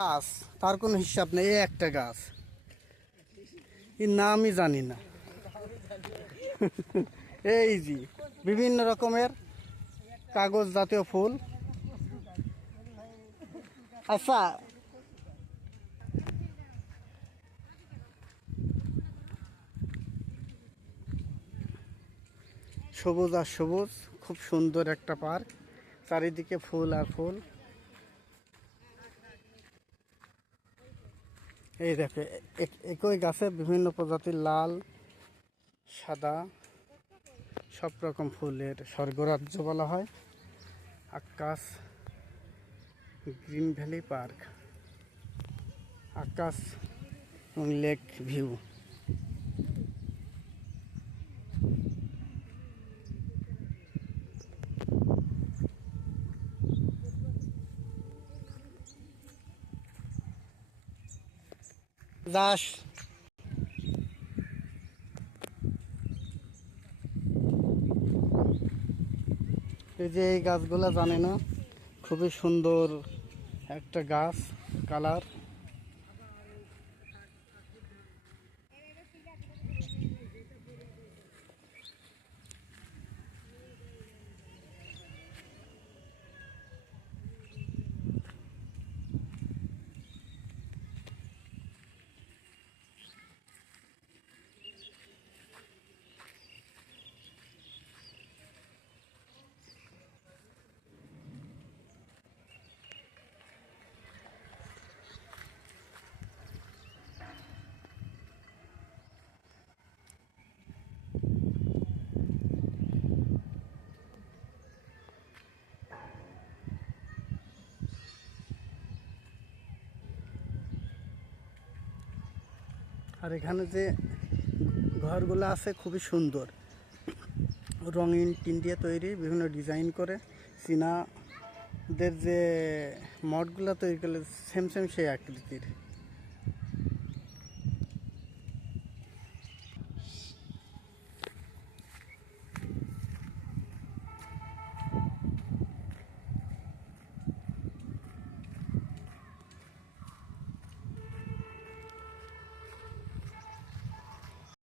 গাছ, তার কোনো হিসাব নেই। এই একটা গাছ, এর নামই জানি না। এই যে বিভিন্ন রকমের কাগজ জাতীয় ফুল। আচ্ছা, সবুজ আর সবুজ, খুব সুন্দর একটা পার্ক, চারিদিকে ফুল আর ফুল। এই দেখো, একই গাছে বিভিন্ন প্রজাতির লাল, সাদা, সব রকম ফুলের স্বর্গরাজ্য বলা হয় আকাশ গ্রিন ভ্যালি পার্ক। আকাশ এবং লেক ভিউ। দাস, এই যে এই গাছগুলা জানে না, খুবই সুন্দর একটা গাছ, কালার। আর এখানে যে ঘরগুলো আছে খুবই সুন্দর, রঙিন টিন দিয়ে তৈরি, বিভিন্ন ডিজাইন করে। চীনাদের যে মঠগুলো তৈরি করলে সেম সেম সেই আকৃতির।